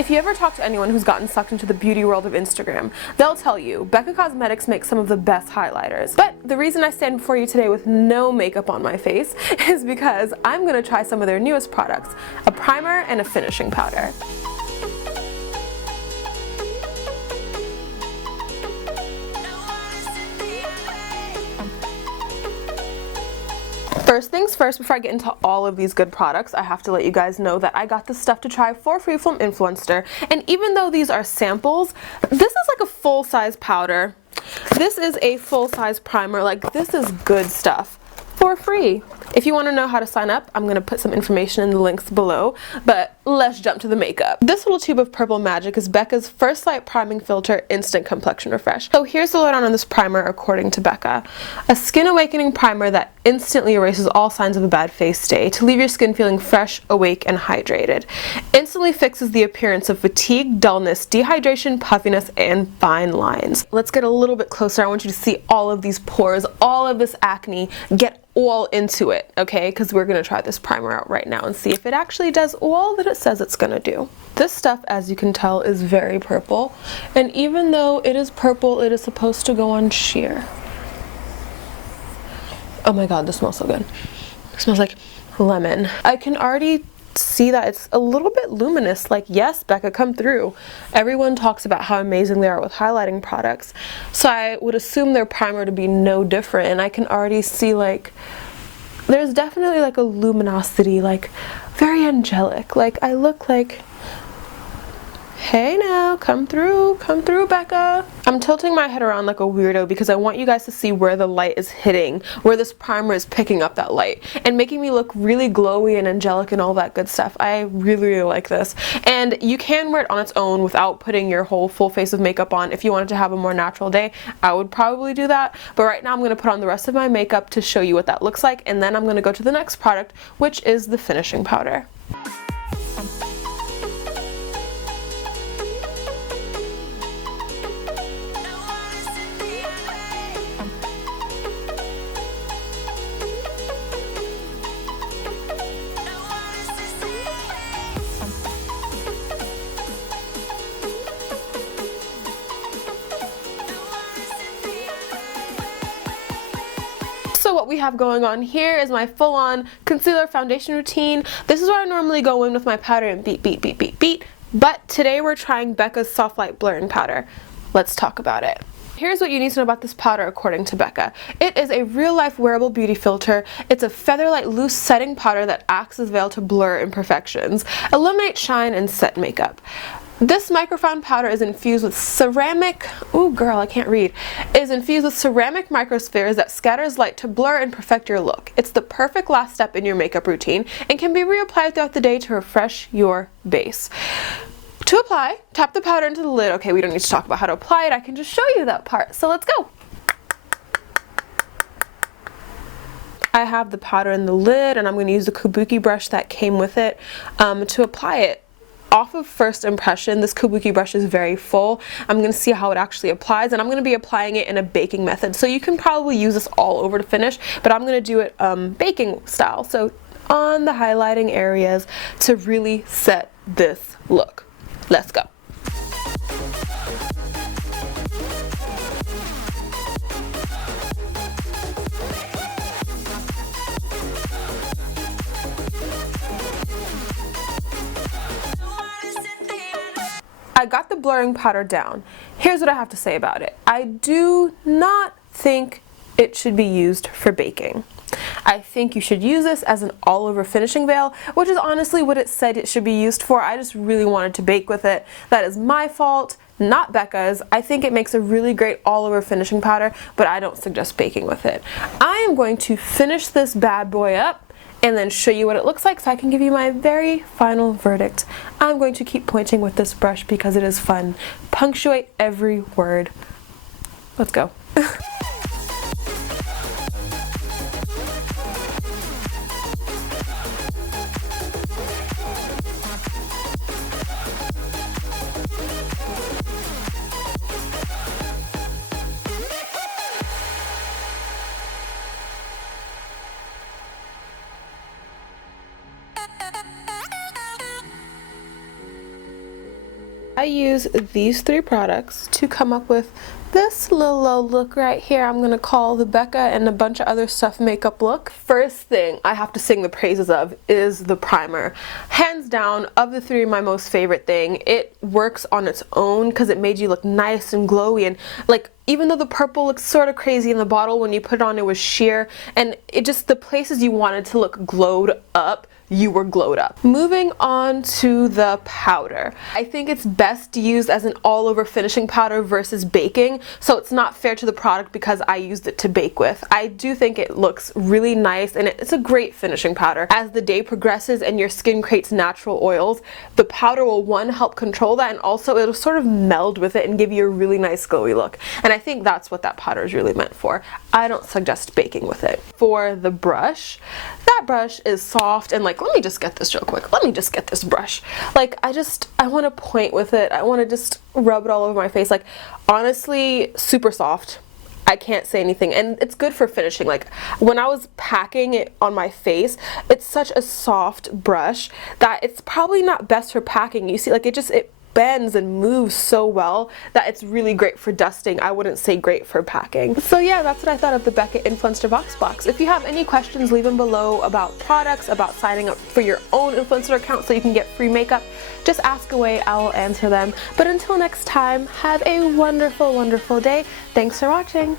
If you ever talk to anyone who's gotten sucked into the beauty world of Instagram, they'll tell you BECCA Cosmetics makes some of the best highlighters. But the reason I stand before you today with no makeup on my face is because I'm going to try some of their newest products, a primer and a finishing powder. First things first, before I get into all of these good products, I have to let you guys know that I got this stuff to try for free from Influenster, and even though these are samples, this is like a full-size powder. This is a full-size primer. Like, this is good stuff for free. If you want to know how to sign up, I'm going to put some information in the links below, but let's jump to the makeup. This little tube of Purple Magic is BECCA's First Light Priming Filter Instant Complexion Refresh. So here's the lowdown on this primer according to BECCA. A skin awakening primer that instantly erases all signs of a bad face day to leave your skin feeling fresh, awake, and hydrated. Instantly fixes the appearance of fatigue, dullness, dehydration, puffiness, and fine lines. Let's get a little bit closer. I want you to see all of these pores, all of this acne, get all into it, okay? Because we're going to try this primer out right now and see if it actually does all that it says it's going to do. This stuff, as you can tell, is very purple, and even though it is purple, it is supposed to go on sheer. Oh my god, this smells so good. It smells like lemon. I can already see that it's a little bit luminous. Like, yes, BECCA, come through. Everyone talks about how amazing they are with highlighting products, so I would assume their primer to be no different, and I can already see, like, there's definitely like a luminosity, like very angelic. Like, I look like, hey now, come through, BECCA. I'm tilting my head around like a weirdo because I want you guys to see where the light is hitting, where this primer is picking up that light and making me look really glowy and angelic and all that good stuff. I really, really like this. And you can wear it on its own without putting your whole full face of makeup on. If you wanted to have a more natural day, I would probably do that. But right now I'm going to put on the rest of my makeup to show you what that looks like, and then I'm going to go to the next product, which is the finishing powder. So what we have going on here is my full-on concealer foundation routine. This is where I normally go in with my powder and beat. But today we're trying BECCA's Soft Light Blurring Powder. Let's talk about it. Here's what you need to know about this powder according to BECCA. It is a real-life wearable beauty filter. It's a feather-light loose setting powder that acts as veil to blur imperfections, illuminate, shine, and set makeup. This microfine powder is infused with ceramic, ooh girl, I can't read, is infused with ceramic microspheres that scatters light to blur and perfect your look. It's the perfect last step in your makeup routine and can be reapplied throughout the day to refresh your base. To apply, tap the powder into the lid. Okay, we don't need to talk about how to apply it, I can just show you that part, so let's go. I have the powder in the lid and I'm going to use the Kabuki brush that came with it to apply it. Off of first impression, this Kabuki brush is very full. I'm going to see how it actually applies, and I'm going to be applying it in a baking method. So you can probably use this all over to finish, but I'm going to do it baking style. So on the highlighting areas to really set this look. Let's go. I got the blurring powder down. Here's what I have to say about it. I do not think it should be used for baking. I think you should use this as an all-over finishing veil, which is honestly what it said it should be used for. I just really wanted to bake with it. That is my fault, not BECCA's. I think it makes a really great all-over finishing powder, but I don't suggest baking with it. I am going to finish this bad boy up and then show you what it looks like so I can give you my very final verdict. I'm going to keep pointing with this brush because it is fun. Punctuate every word. Let's go. I use these 3 products to come up with this little look right here. I'm gonna call the BECCA and a bunch of other stuff makeup look. First thing I have to sing the praises of is the primer. Hands down, of the 3, my most favorite thing. It works on its own because it made you look nice and glowy, and like, even though the purple looks sort of crazy in the bottle, when you put it on it was sheer, and it just, the places you wanted to look glowed up, you were glowed up. Moving on to the powder. I think it's best used as an all-over finishing powder versus baking, so it's not fair to the product because I used it to bake with. I do think it looks really nice, and it's a great finishing powder. As the day progresses and your skin creates natural oils, the powder will, 1, help control that, and also it'll sort of meld with it and give you a really nice glowy look. And I think that's what that powder is really meant for. I don't suggest baking with it. For the brush, that brush is soft and like, let me just get this real quick. Let me just get this brush. Like, I want to point with it. I want to just rub it all over my face. Like, honestly, super soft. I can't say anything, and it's good for finishing. Like, when I was packing it on my face, it's such a soft brush that it's probably not best for packing. You see, like, it bends and moves so well that it's really great for dusting. I wouldn't say great for packing. So yeah, that's what I thought of the BECCA Influenster Vox Box. If you have any questions, leave them below about products, about signing up for your own influencer account so you can get free makeup. Just ask away, I will answer them. But until next time, have a wonderful, wonderful day. Thanks for watching.